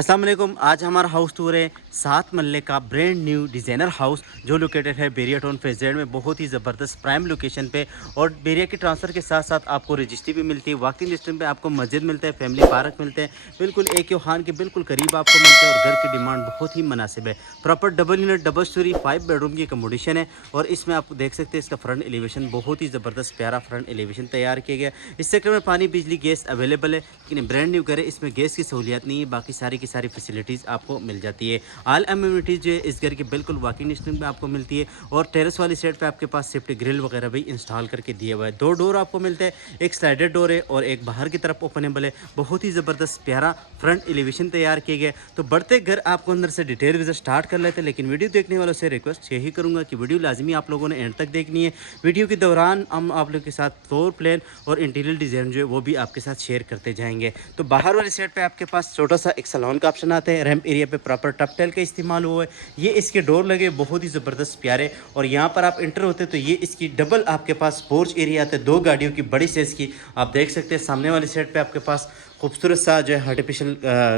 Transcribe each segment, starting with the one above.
अस्सलाम वालेकुम। आज हमारा हाउस टूर है 7 मरले का ब्रांड न्यू डिज़ाइनर हाउस जो लोकेटेड है बेरिया टाउन फेज जेड में, बहुत ही ज़बरदस्त प्राइम लोकेशन पे। और बेरिया की ट्रांसफ़र के साथ साथ आपको रजिस्ट्री भी मिलती है। वाकिंग डिस्टेंस पे आपको मस्जिद मिलता है, फैमिली पार्क मिलते हैं, बिल्कुल एक खान के बिल्कुल करीब आपको मिलते हैं। और घर की डिमांड बहुत ही मुनासिब है। Proper double unit double storey 5 bedroom की अकोमोडेशन है। और इसमें आप देख सकते हैं इसका फ्रंट एलिवेशन बहुत ही ज़बरदस्त प्यारा फ्रंट एलिवेशन तैयार किया गया। इस सेक्टर में पानी बिजली गैस अवेलेबल है, लेकिन ब्रांड न्यू घर है, इसमें गैस की सहूलियत नहीं है, बाकी सारी की सारी फैसिलिटीज़ आपको मिल जाती है। ऑल अम्यूनिटीज़ जो है इस घर की बिल्कुल वाकिंग डिस्टेंस में आपको मिलती है। और टेरेस वाली साइड पे आपके पास सेफ्टी ग्रिल वगैरह भी इंस्टॉल करके दिया हुआ है। 2 डोर आपको मिलते हैं, एक स्लाइडेड डोर है और एक बाहर की तरफ ओपनेबल है। बहुत ही ज़बरदस्त प्यारा फ्रंट एलिवेशन तैयार किए गए। तो बढ़ते घर आपको अंदर से डिटेल विजिट स्टार्ट कर लेते हैं, लेकिन वीडियो देखने वालों से रिक्वेस्ट यही करूँगा कि वीडियो लाजमी आप लोगों ने एंड तक देखनी है। वीडियो के दौरान हम आप लोगों के साथ फ्लोर प्लान और इंटीरियर डिज़ाइन जो है वो भी आपके साथ शेयर करते जाएंगे। तो बाहर वाली साइड पे आपके पास छोटा सा एक सैलून का ऑप्शन आता है। रैम्प एरिया पे प्रॉपर टप टेल का इस्तेमाल हुआ है। ये इसके डोर लगे बहुत ही ज़बरदस्त प्यारे। और यहाँ पर आप इंटर होते तो ये इसकी डबल आपके पास पोर्च एरिया आता है, 2 गाड़ियों की बड़ी साइज़ की। आप देख सकते हैं सामने वाली साइड पे आपके पास खूबसूरत सा जो है आर्टिफिशियल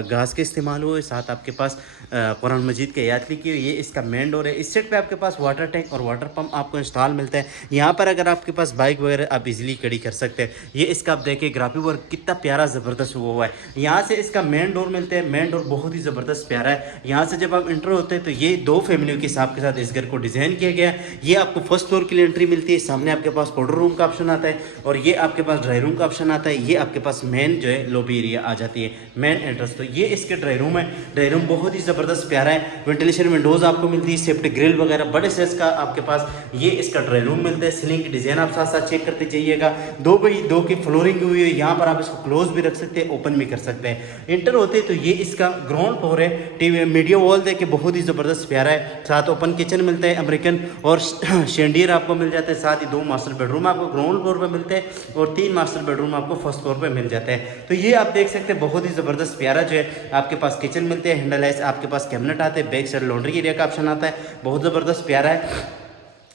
घास के इस्तेमाल हुए, साथ आपके पास कुरान मजीद के याद लिखी हुई। ये इसका मेन डोर है। इस साइड पे आपके पास वाटर टैंक और वाटर पंप आपको इंस्टॉल मिलता है। यहाँ पर अगर आपके पास बाइक वगैरह आप इजीली खड़ी कर सकते हैं। ये इसका आप देखिए ग्राफी वर्क कितना प्यारा ज़बरदस्त हुआ है। यहाँ से इसका मेन डोर मिलता है। मेन डोर बहुत ही ज़बरदस्त प्यारा है। यहाँ से जब आप इंटर होते हैं तो ये 2 फैमिलियों के हिसाब के साथ इस घर को डिज़ाइन किया गया है। ये आपको फर्स्ट फ्लोर के लिए एंट्री मिलती है। सामने आपके पास पाउडर रूम का ऑप्शन आता है और ये आपके पास ड्राई रूम का ऑप्शन आता है। ये आपके पास मेन जो है लॉबी एरिया आ जाती है, मेन एंट्रेंस। तो ये इसके ड्राई रूम है। ड्राई रूम बहुत ही ज़बरदस्त प्यारा है। वेंटिलेशन विंडोज़ आपको मिलती है, सेफ्टी ग्रिल वगैरह बड़े साइज का आपके पास ये इसका ड्राई रूम मिलता है। सीलिंग की डिज़ाइन आप साथ साथ चेक करते जाइएगा। 2x2 की फ्लोरिंग हुई है। यहाँ पर आप इसको क्लोज भी रख सकते हैं, ओपन भी कर सकते हैं। इंटर होते तो ये इसका ग्राउंड फ्लोर है। टीवी मीडिया वॉल देखे बहुत ही ज़बरदस्त प्यारा है। साथ ओपन किचन मिलता है अमेरिकन और शेंडियर आपको मिल जाता है। साथ ही 2 मास्टर बेडरूम आपको ग्राउंड फ्लोर पर मिलते हैं और 3 मास्टर बेडरूम आपको फर्स्ट फ्लोर पर मिल जाते हैं। तो ये आप देख सकते हैं बहुत ही ज़बरदस्त प्यारा जो है आपके पास किचन मिलते हैं। हैंडलाइज आपके पास कैबिनेट आते हैं, बैक साइड लॉन्ड्री एरिया का ऑप्शन आता है, बहुत ज़बरदस्त प्यारा है।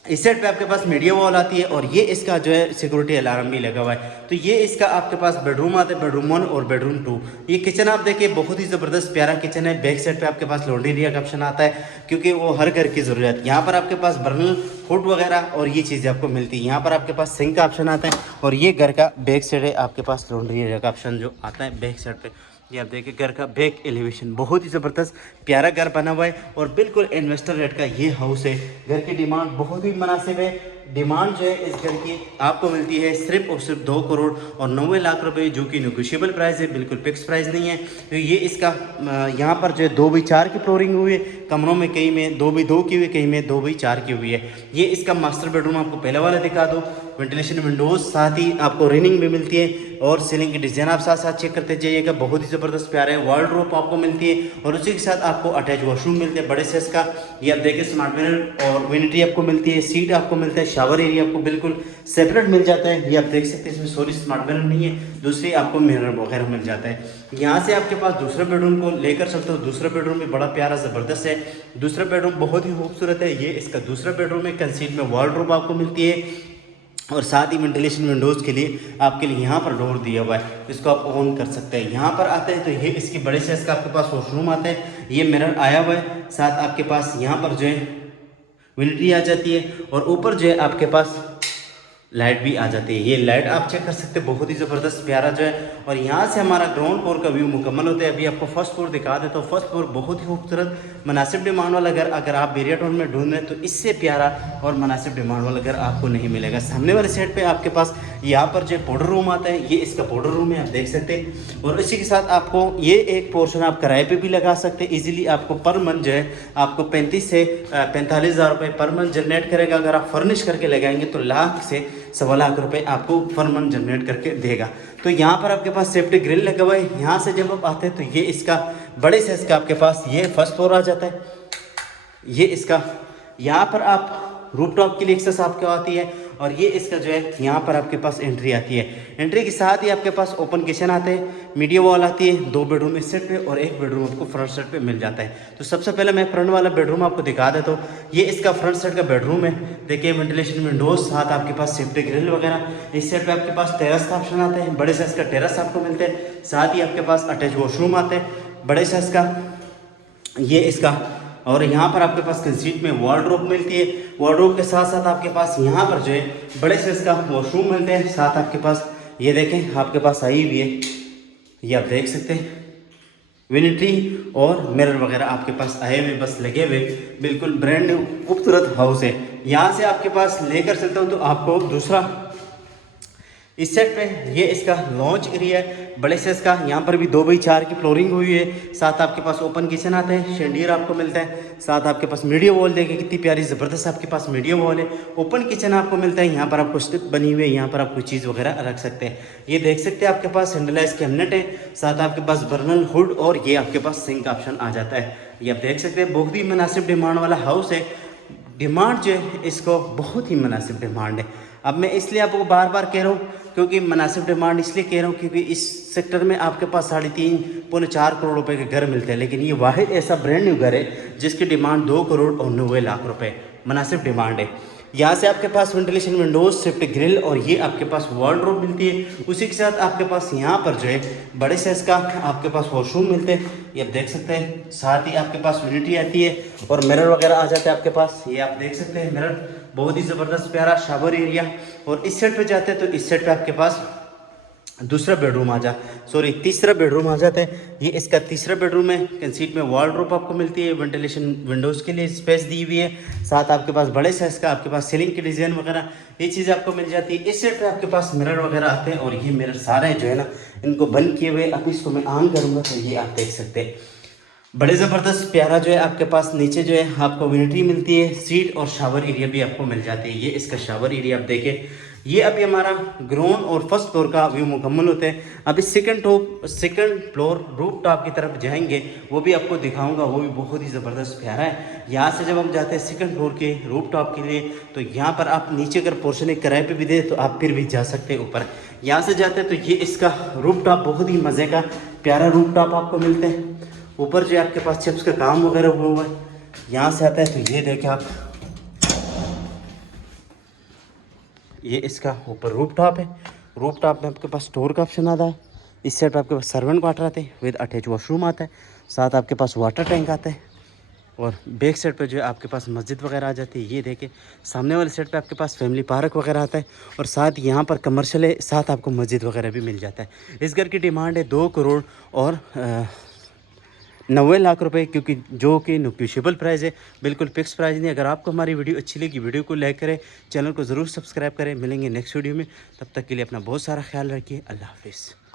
इस साइड पे आपके पास मीडिया वॉल आती है और ये इसका जो है सिक्योरिटी अलार्म भी लगा हुआ है। तो ये इसका आपके पास बेडरूम आता है, बेडरूम 1 और बेडरूम 2। ये किचन आप देखिए बहुत ही ज़बरदस्त प्यारा किचन है। बैक साइड पे आपके पास लॉन्ड्री एरिया का ऑप्शन आता है, क्योंकि वो हर घर की ज़रूरत। यहाँ पर आपके पास बर्नल फूड वगैरह और ये चीज़ें आपको मिलती है। यहाँ पर आपके पास सिंक का ऑप्शन आता है और ये घर का बैक साइड है आपके पास लॉन्ड्री एरिया का ऑप्शन जो आता है बैक साइड पे। ये आप देखिए घर का बैक एलिवेशन बहुत ही ज़बरदस्त प्यारा घर बना हुआ है और बिल्कुल इन्वेस्टर रेट का ये हाउस है। घर की डिमांड बहुत ही मुनासिब है। डिमांड जो है इस घर की आपको मिलती है सिर्फ और सिर्फ 2 करोड़ और 90 लाख रुपए, जो कि नेगोशिएबल प्राइस है, बिल्कुल फिक्स प्राइस नहीं है। तो ये इसका यहाँ पर जो है 2x4 की फ्लोरिंग हुई है। कमरों में कहीं में 2x2 की हुई, कहीं में 2x4 की हुई है। ये इसका मास्टर बेडरूम आपको पहले वाला दिखा दो। वेंटिलेशन विंडोज साथ ही आपको रेनिंग भी मिलती है और सीलिंग की डिज़ाइन आप साथ साथ चेक करते जाइएगा, बहुत ही ज़बरदस्त प्यारा है। वार्डरोब आपको मिलती है और उसी के साथ आपको अटैच वॉशरूम मिलते हैं बड़े साइज का। ये आप देखिए स्मार्ट मिरर और वेनिटी आपको मिलती है, सीट आपको मिलता है, शावर एरिया आपको बिल्कुल सेपरेट मिल जाता है। ये आप देख सकते हैं इसमें सॉरी स्मार्ट मिरर नहीं है, दूसरी आपको मिरर वगैरह मिल जाता है। यहाँ से आपके पास दूसरे बेडरूम को लेकर चलते हो। दूसरा बेडरूम भी बड़ा प्यारा ज़बरदस्त है। दूसरा बेडरूम बहुत ही खूबसूरत है। ये इसका दूसरा बेडरूम है। कंसील में वार्डरोब आपको मिलती है और साथ ही वेंटिलेशन विंडोज़ के लिए आपके लिए यहाँ पर डोर दिया हुआ है, इसको आप ऑन कर सकते हैं। यहाँ पर आते हैं तो ये इसकी बड़े साइज का आपके पास वॉशरूम आता है। ये मिरर आया हुआ है। साथ आपके पास यहाँ पर जो है विनिटी आ जाती है और ऊपर जो है आपके पास लाइट भी आ जाती है। ये लाइट आप चेक कर सकते हैं, बहुत ही ज़बरदस्त प्यारा जो है। और यहाँ से हमारा ग्राउंड फ्लोर का व्यू मुकम्मल होता है। अभी आपको फर्स्ट फ्लोर दिखा देता हूँ। फर्स्ट फ्लोर बहुत ही खूबसूरत मुनासिब डिमांड वाला घर अगर आप बेरिया टाउन में ढूंढ रहे हैं तो इससे प्यारा और मुनासिब डिमांड वाला घर आपको नहीं मिलेगा। सामने वाले साइड पे आपके पास यहाँ पर जो पाउडर रूम आता है, ये इसका पाउडर रूम है, आप देख सकते हैं। और इसी के साथ आपको ये एक पोर्शन आप किराए पे भी लगा सकते हैं इजीली। आपको पर मंथ जो है आपको 35 से 45 हज़ार रुपये पर मंथ जनरेट करेगा। अगर आप फर्निश करके लगाएंगे तो लाख से 1.25 लाख रुपए आपको पर मंथ जनरेट करके देगा। तो यहाँ पर आपके पास सेफ्टी ग्रिल लगा हुआ है। यहाँ से जब आप आते हैं तो ये इसका बड़े साइज का आपके पास ये फर्स्ट फ्लोर आ जाता है। ये इसका यहाँ पर आप रूफटॉप के लिए एक्सेस आपको आती है और ये इसका जो है यहाँ पर आपके पास एंट्री आती है। एंट्री के साथ ही आपके पास ओपन किचन आते हैं, मीडिया वॉल आती है, 2 बेडरूम इस सेट पे और 1 बेडरूम आपको फ्रंट सेट पे मिल जाता है। तो सबसे पहले मैं फ्रंट वाला बेडरूम आपको दिखा देता हूँ। ये इसका फ्रंट सेट का बेडरूम है। देखिए वेंटिलेशन विंडोज, साथ आपके पास सेफ्टी ग्रिल वगैरह। इस सेट पे आपके पास टेरेस का ऑप्शन आता है, बड़े साइज का टेरेस आपको मिलते हैं। साथ ही आपके पास अटैच वॉशरूम आते हैं। बड़े साइज का ये इसका, और यहाँ पर आपके पास कंसीट में वार्डरोब मिलती है। वार्डरोब के साथ साथ आपके पास यहाँ पर जो है बड़े साइज का वॉशरूम मिलते हैं। साथ आपके पास ये देखें आपके पास आई हुई है, ये आप देख सकते हैं विनिटी और मिरर वगैरह आपके पास आए हुए बस लगे हुए, बिल्कुल ब्रांड न्यू खूबसूरत हाउस है। यहाँ से आपके पास लेकर चलता हूँ तो आपको दूसरा इस सेट पे ये इसका लॉन्च एरिया है बड़े साइज का। यहाँ पर भी 2x4 की फ्लोरिंग हुई है। साथ आपके पास ओपन किचन आता है, शेंडियर आपको मिलता है। साथ आपके पास मीडिया वॉल देखिए कितनी प्यारी ज़बरदस्त आपके पास मीडिया वॉल है। ओपन किचन आपको मिलता है। यहाँ पर आपको स्टिप बनी हुई है, यहाँ पर आप कोई चीज़ वगैरह रख सकते हैं। ये देख सकते हैं आपके पास सेंट्रलाइज कैबिनेट है। साथ आपके पास बर्नल हुड और ये आपके पास सिंक ऑप्शन आ जाता है। ये आप देख सकते हैं बहुत ही मुनासिब डिमांड वाला हाउस है। डिमांड जो है इसको बहुत ही मुनासिब डिमांड है। अब मैं इसलिए आपको बार बार कह रहा हूँ क्योंकि मुनासिब डिमांड इसलिए कह रहा हूँ क्योंकि इस सेक्टर में आपके पास 3.5 पौने 4 करोड़ रुपए के घर मिलते हैं, लेकिन ये वाहिद ऐसा ब्रांड न्यू घर है जिसकी डिमांड 2 करोड़ और 90 लाख रुपए मुनासिब डिमांड है। यहाँ से आपके पास वेंटिलेशन विंडोज, शिफ्ट ग्रिल और ये आपके पास वार्डरोब मिलती है। उसी के साथ आपके पास यहाँ पर जो है बड़े साइज का आपके पास वॉशरूम मिलते हैं, ये आप देख सकते हैं। साथ ही आपके पास यूनिटी आती है और मिरर वगैरह आ जाते हैं आपके पास, ये आप देख सकते हैं मिरर बहुत ही ज़बरदस्त प्यारा शावर एरिया। और इस सेट पे जाते हैं तो इस सेट पे आपके पास तीसरा बेडरूम आ जाता है। ये इसका तीसरा बेडरूम है। कंसीट में वार्डरोब आपको मिलती है, वेंटिलेशन विंडोज़ के लिए स्पेस दी हुई है। साथ आपके पास बड़े साइज का आपके पास सीलिंग की डिज़ाइन वगैरह ये चीज़ें आपको मिल जाती है। इस सेट पे आपके पास मिरर वगैरह आते हैं और ये मिरर सारे जो है ना इनको बंद किए हुए। अब इसको मैं ऑन करूँगा तो ये आप देख सकते हैं बड़े ज़बरदस्त प्यारा जो है आपके पास नीचे जो है आपको विनिटी मिलती है। सीट और शावर एरिया भी आपको मिल जाती है। ये इसका शावर एरिया आप देखें, ये अभी हमारा ग्राउंड और फर्स्ट फ्लोर का व्यू मुकम्मल होते हैं। अभी सेकंड फ्लोर रूफ टॉप की तरफ जाएंगे, वो भी आपको दिखाऊंगा, वो भी बहुत ही ज़बरदस्त प्यारा है। यहाँ से जब हम जाते हैं सेकंड फ्लोर के रूफ टॉप के लिए तो यहाँ पर आप नीचे अगर पोर्शन एक किराए पे भी दे तो आप फिर भी जा सकते हैं ऊपर। यहाँ से जाते हैं तो ये इसका रूफ टॉप बहुत ही मज़े का प्यारा रूफ टॉप आपको मिलते हैं। ऊपर जो आपके पास चिप्स का काम वगैरह हुआ है। यहाँ से आता है तो ये देखें आप, ये इसका ऊपर रूफ टॉप है। रूफ टॉप में आपके पास स्टोर का ऑप्शन आता है। इस साइड पर आपके पास सर्वेंट क्वार्टर आते हैं विद अटैच वॉशरूम आता है। साथ आपके पास वाटर टैंक आता है और बैक साइड पे जो है आपके पास मस्जिद वगैरह आ जाती है। ये देखें सामने वाले साइड पे आपके पास फैमिली पार्क वगैरह आता है और साथ यहाँ पर कमर्शियल है, साथ आपको मस्जिद वगैरह भी मिल जाता है। इस घर की डिमांड है 2 करोड़ और 90 लाख रुपए, क्योंकि जो कि नेगोशिएबल प्राइस है, बिल्कुल फिक्स प्राइस नहीं। अगर आपको हमारी वीडियो अच्छी लगी, वीडियो को लाइक करें, चैनल को ज़रूर सब्सक्राइब करें। मिलेंगे नेक्स्ट वीडियो में, तब तक के लिए अपना बहुत सारा ख्याल रखिए। अल्लाह हाफिज़।